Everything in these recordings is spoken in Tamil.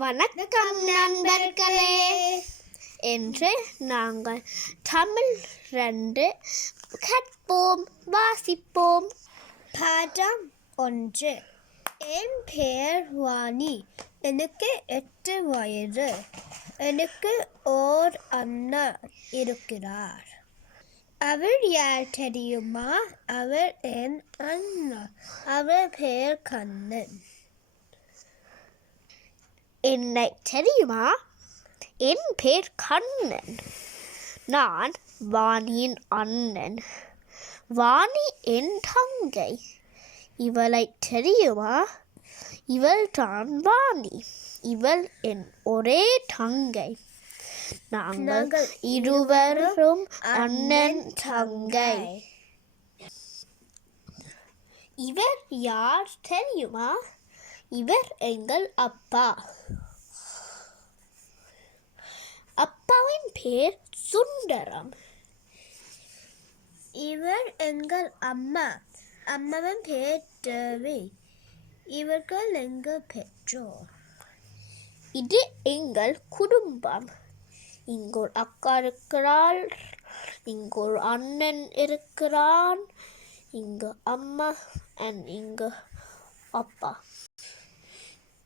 வணக்கம் நண்பர்களே. என்று நாங்கள் தமிழ் ரெண்டு கற்போம் வாசிப்போம். பாடம் ஒன்று. என் பெயர் வாணி. எனக்கு எட்டு வயது. எனக்கு ஓர் அண்ணா இருக்கிறார். அவர் யார் தெரியுமா? அவர் என் அண்ணா அவர் பெயர் கண்ணன். என்னை தெரியுமா? என் பேர் கண்ணன். நான் வாணியின் அண்ணன். வாணி என் தங்கை. இவளை தெரியுமா? இவள் தான் வாணி. இவள் என் ஒரே தங்கை. நாங்கள் நாங்கள் இருவரும் அண்ணன் தங்கை. இவர் யார் தெரியுமா? இவர் எங்கள் அப்பா. அப்பாவின் பேர் சுந்தரம். இவர் எங்கள் அம்மா. அம்மாவின் பேர் தேவி இவர்கள் எங்கள் பெற்றோர். இது எங்கள் குடும்பம். இங்கு ஒரு அக்கா இருக்கிறாள். இங்கு ஒரு அண்ணன் இருக்கிறான். இங்கு அம்மா அண்ட் இங்கு அப்பா.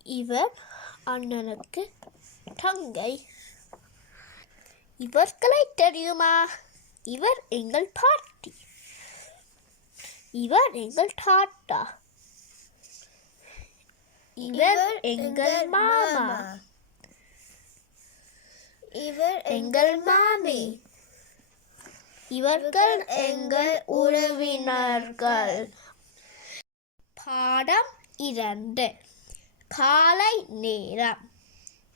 இவர் அண்ணனுக்கு தங்கை. இவர்களை தெரியுமா? இவர் எங்கள் பாட்டி. இவர் எங்கள் தாத்தா. இவர் எங்கள் மாமா. இவர் எங்கள் மாமி. இவர்கள் எங்கள் உறவினர்கள். பாடம் இரண்டு. காலை நேரம்.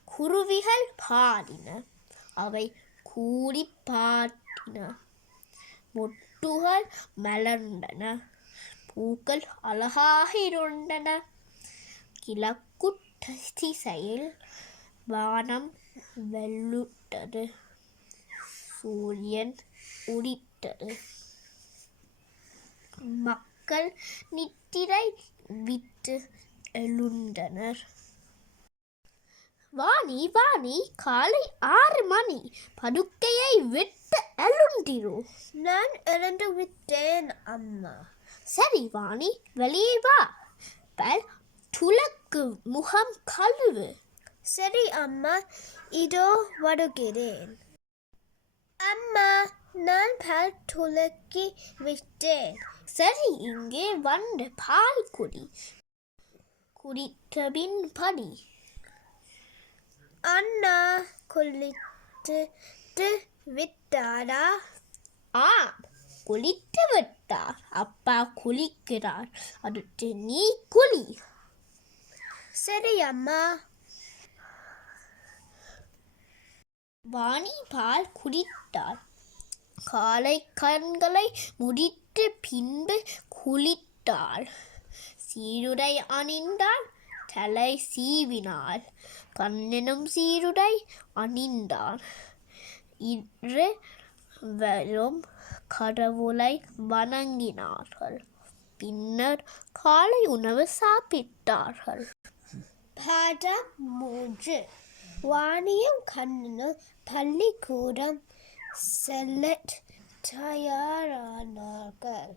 குருவிகள் பாடின. அவை கூடி பாட்டின. மொட்டுகள் மலர்ந்தன. பூக்கள் அழகாக இருந்தன கிழக்கு திசையில் வானம் வெள்ளுட்டது சூரியன் உடித்தது மக்கள் நித்திரை விட்டு எழுந்தனர் வாணி வாணி காலை ஆறு மணி. படுக்கையை விட்டு எழுந்திரு. நான் இறந்து விட்டேன் அம்மா. சரி வாணி வெளியே வா. பல் துலக்கு முகம் கழுவு. சரி அம்மா. இதோ வருகிறேன். அம்மா நான் பால் துலக்கி விட்டேன். சரி இங்கே வந்து பால் குடி. குடித்தபின் படி. அண்ணா குளித்து விட்டாரா? ஆம் குளித்து விட்டார். அப்பா குளிக்கிறார். அடுத்து நீ குளி. சரி அம்மா. வாணி பால் குடித்தார் காலை கண்களை முடித்து பின்பு குளித்தாள் சீருடை அணிந்தாள் தலை சீவினாள். கண்ணனும் சீருடை அணிந்தான் இரு வரும் கடவுளை வணங்கினார்கள். பின்னர் காலை உணவு சாப்பிட்டார்கள். பாடம் மூன்று. வாணியும் கண்ணனும் பள்ளிக்கூடம் செல்ல தயாரானார்கள்.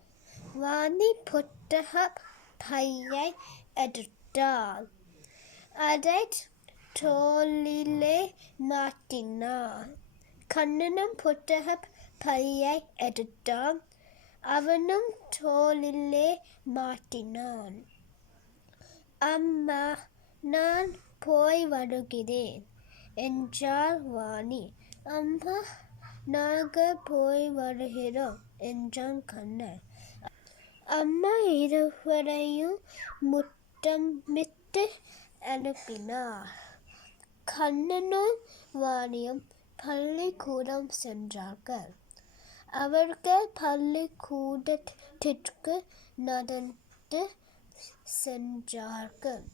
வாணி புத்தக பையை எடுத்தாள் அதை தோளிலே மாட்டினாள் கண்ணனும் புத்தக பையை எடுத்தான் அவனும் தோளிலே மாட்டினான் அம்மா நான் போய் வருகிறேன் என்றாள் வாணி அம்மா நாங்கள் போய் வருகிறோம் என்றான் கண்ணன் அம்மா இருவரையும் முட்டமிட்டு அனுப்பினார். கண்ணனும் வாணியும் பள்ளிக்கூடம் சென்றார்கள். அவர்கள் பள்ளிக்கூடத்திற்கு நடந்து சென்றார்கள்.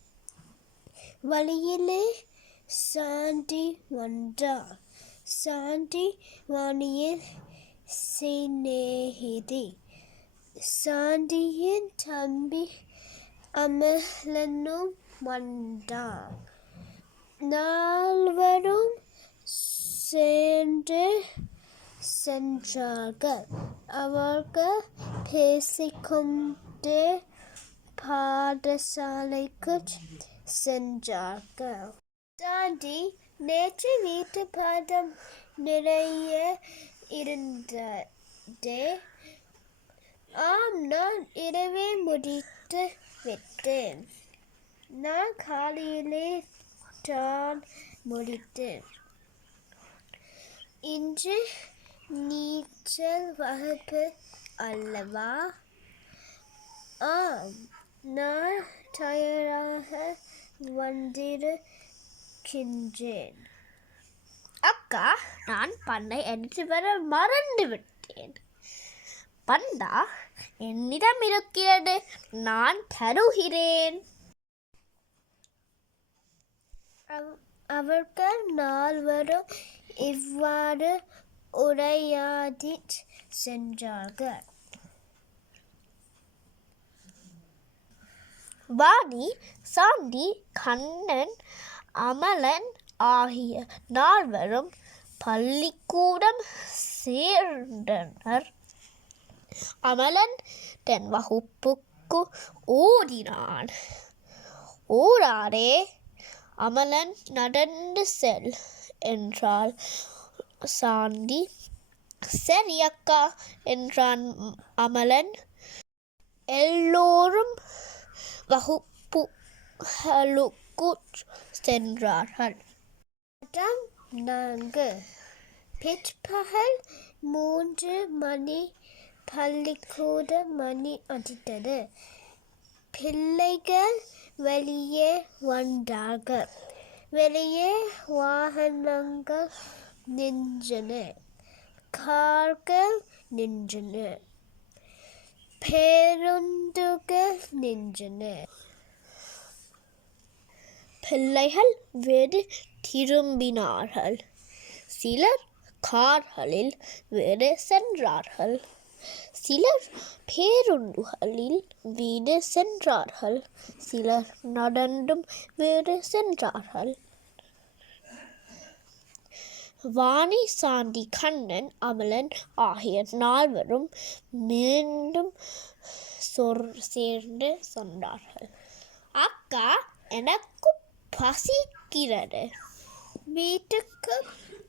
வழியிலே சாண்டி வந்தார். சாண்டி வாணியின் சிநேகிதி சாண்டியின் தம்பி அமலனும் வந்தான் நால்வரும் சேர்ந்து சென்றார்கள் அவர்கள் பேசிக்கொண்டே பாடசாலைக்கு சென்றார்கள் சாண்டி நேற்று வீட்டு பாடம் நிறைய இருந்ததே ஆம் நான் இரவே முடித்து விட்டேன். நான் காலையிலே தான் முடித்தேன். இன்று நீச்சல் வகுப்பு அல்லவா? ஆம் நான் தயாராக வந்திருக்கின்றேன். அக்கா நான் பண்ணை எடுத்து வர மறந்து விட்டேன் பண்டா என்னிடம் இருக்கிறது. நான் தருகிறேன். அவ- அவர்கள் நால்வரும் இவ்வாறு உரையாடி சென்றார்கள். வாணி சாந்தி கண்ணன் அமலன் ஆகிய நால்வரும் பள்ளிக்கூடம் சேர்ந்தனர். அமலன் தன் வகுப்புக்கு ஓடினான். ஓடாரே அமலன் நடந்து செல் என்றாள். சாந்தி சரி அக்கா என்றான் அமலன். எல்லோரும் வகுப்புகளுக்கு சென்றார்கள். அதான் நான்கு. பிற்பகல் மூன்று மணி பள்ளிக்கூட மணி அடித்தது. பிள்ளைகள் வெளியே வந்தார்கள். வெளியே வாகனங்கள் நின்றன. கார்கள் நின்றன. பேருந்துகள் நின்றன. பிள்ளைகள் வேறு திரும்பினார்கள். சிலர் கார்களில் வேறு சென்றார்கள். சிலர் பேருந்துகளில் வீடு சென்றார்கள் சிலர் நடந்தும் வீடு சென்றார்கள். வாணி சாந்தி கண்ணன் அமலன் ஆகிய நால்வரும் மீண்டும் சொர் சேர்ந்து சொன்னார்கள். அக்கா எனக்கு பசிக்கிறது. வீட்டுக்கு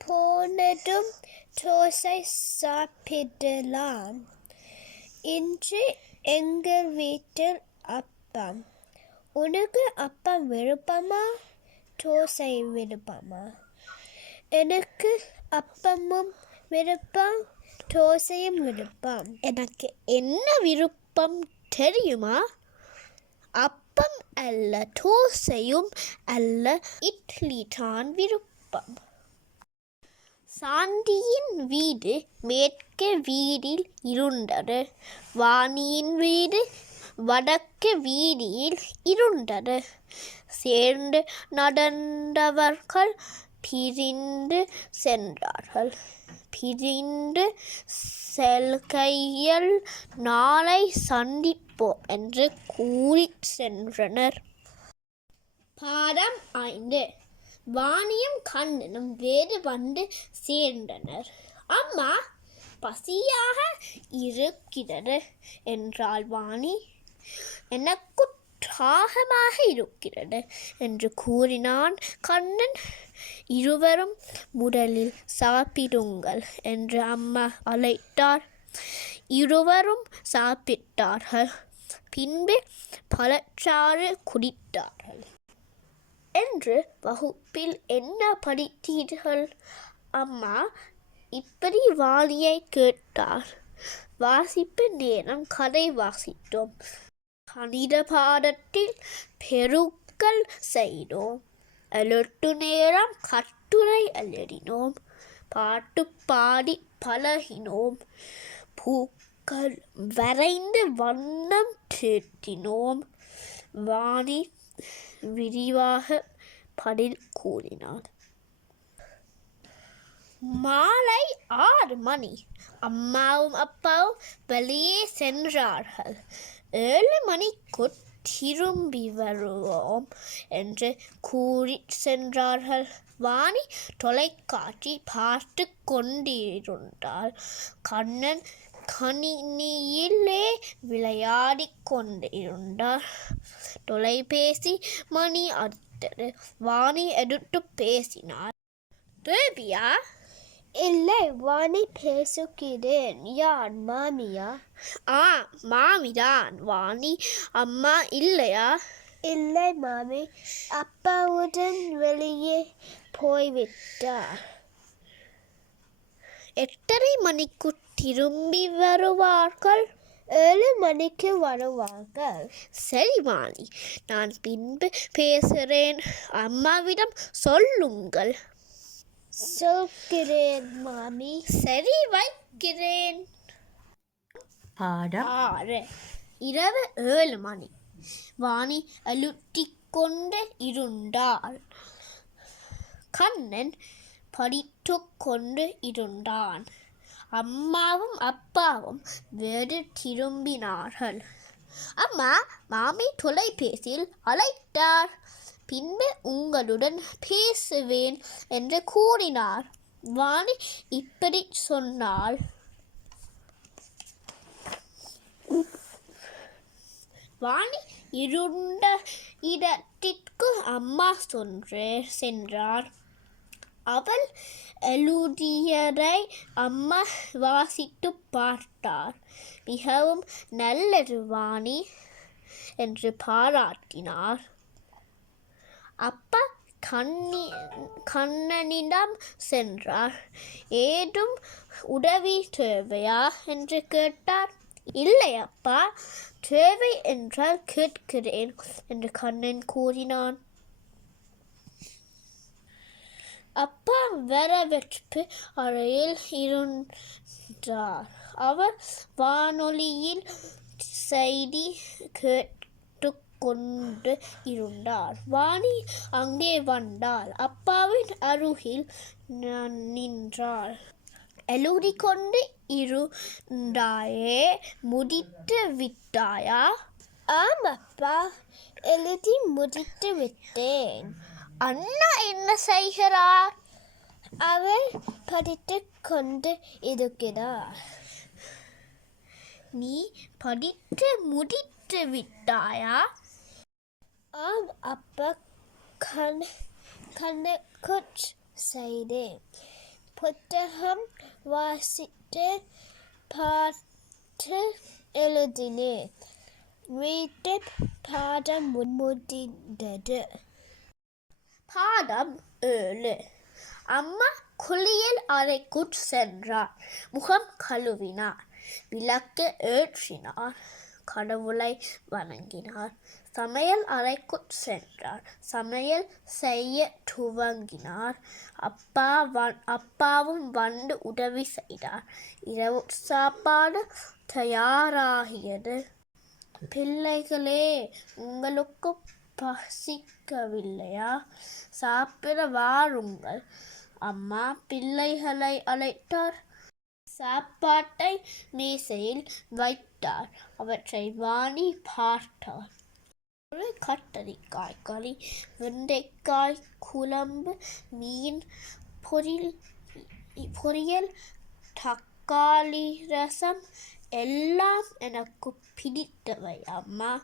போனதும் தோசை சாப்பிடலாம். இன்று எங்கள் வீட்டில் அப்பம்? உனக்கு அப்பம் விருப்பமா? தோசை விருப்பமா? எனக்கு அப்பமும் விருப்பம் தோசையும் விருப்பம். எனக்கு என்ன விருப்பம் தெரியுமா? அப்பம் அல்ல தோசையும் அல்ல இட்லி தான் விருப்பம். சாந்தியின் வீடு மேற்கு வீதியில் இருந்தது வாணியின் வீடு வடக்கு வீதியில் இருந்தது சேர்ந்து நடந்தவர்கள் பிரிந்து சென்றார்கள். பிரிந்து செல்கையில் நாளை சந்திப்போம் என்று கூறி சென்றனர். பாடம் ஐந்து. வாணியும் கண்ணனும் வேறு வந்து சேர்ந்தனர். அம்மா பசியாக இருக்கிறது என்றாள் வாணி. எனக்கு தாகமாக இருக்கிறது என்று கூறினான் கண்ணன். இருவரும் முதலில் சாப்பிடுங்கள் என்று அம்மா அழைத்தார். இருவரும் சாப்பிட்டார்கள். பின்பு பழச்சாறு குடித்தார்கள். என்று வகுப்பில் என்ன படித்தீர்கள்? அம்மா இப்படி வாலியை கேட்டார். வாசிப்பு நேரம் கதை வாசித்தோம். கணித பாடத்தில் பெருக்கல் செய்தோம். எழுத்து நேரம் கட்டுரை எழுதினோம். பாட்டு பாடி பழகினோம். பூக்கள் வரைந்து வண்ணம் தீட்டினோம் வாணி விரிவாக பதில் கூறினார். மாலை ஆறு மணி. அம்மாவும் அப்பாவும் வெளியே சென்றார்கள். ஏழு மணிக்கு திரும்பி வருவோம் என்று கூறி சென்றார்கள். வாணி தொலைக்காட்சி பார்த்து கொண்டிருந்தாள். கண்ணன் கணினியிலே விளையாடிக் கொண்டிருந்தார் தொலைபேசி மணி அடித்தது வாணி எடுத்து பேசினார். தேவியா? இல்லை வாணி பேசுகிறேன். யார் மாமியா? ஆ மாமிதான். வாணி அம்மா இல்லையா? இல்லை மாமி. அப்பாவுடன் வெளியே போய்விட்டார். எட்டரை மணிக்கு திரும்பி வருவார்கள். ஏழு மணிக்கு வருவார்கள். சரி வாணி நான் பின்பு பேசுகிறேன் அம்மாவிடம் சொல்லுங்கள். சொல்கிறேன் மாமி. சரி வைக்கிறேன். பாடம். ஆறு. இரவு ஏழு மணி. வாணி அழுத்திக் கொண்டு இருந்தாள். கண்ணன் படித்து கொண்டு இருந்தான். அம்மாவும் அப்பாவும் வெறு திரும்பினார்கள் அம்மா மாமி தொலைபேசியில் அழைத்தார். பின்பு உங்களுடன் பேசுவேன் என்று கூறினார். வாணி இப்படி சொன்னால் வாணி இருண்ட இடத்திற்கு அம்மா சொன்று சென்றார். அவள் எழுதியதை அம்மா வாசித்து பார்த்தார் மிகவும் நல்லது வாணி என்று பாராட்டினார் அப்பா கண்ணி கண்ணனிடம் சென்றார் ஏதும் உதவி தேவையா என்று கேட்டார் இல்லை அப்பா தேவை என்றால் கேட்கிறேன் என்று கண்ணன் கூறினான் அப்பா வரவேற்பு அறையில் இருந்தார். அவர் வானொலியில் செய்தி கேட்டு கொண்டு இருந்தார். வாணி அங்கே வந்தாள் அப்பாவின் அருகில் நின்றாள் எழுதி கொண்டு இருந்தாயே முடித்து விட்டாயா? ஆம் அப்பா எழுதி முடித்து விட்டேன். அண்ணா என்ன செய்கிறார்? அவள் படித்து கொண்டு இருக்கிறார். நீ படித்து முடித்து விட்டாயா? ஆம் அப்பா கண் கணக்கு செய்தேன். புத்தகம் வாசித்து பார்த்து எழுதினேன். வீட்டு பாடம் முடிந்தது. பாடம் ஏழு. அம்மா குளியல் அறைக்குள் சென்றார். முகம் கழுவினார். விளக்கு ஏற்றினார். கடவுளை வணங்கினார். சமையல் அறைக்குள் சென்றார். சமையல் செய்ய துவங்கினார். அப்பா வ- அப்பாவும் வந்து உதவி செய்தார். இரவு சாப்பாடு தயாராகியது. பிள்ளைகளே உங்களுக்கு பசிக்கவில்லையா? சாப்பிட வாருங்கள். அம்மா பிள்ளைகளை அழைத்தார். சாப்பாட்டை மேசையில் வைத்தார். அவற்றை வாணி பார்த்தார். ஒரு கத்தரிக்காய் கறி வெண்டைக்காய் குழம்பு மீன் பொரியல் பொரியல் தக்காளி ரசம் எல்லாம் எனக்கு பிடித்தவை. அம்மா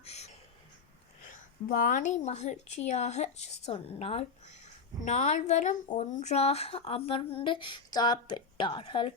வாணி மகிழ்ச்சியாக சொன்னாள். நால்வரும் ஒன்றாக அமர்ந்து சாப்பிட்டார்கள்.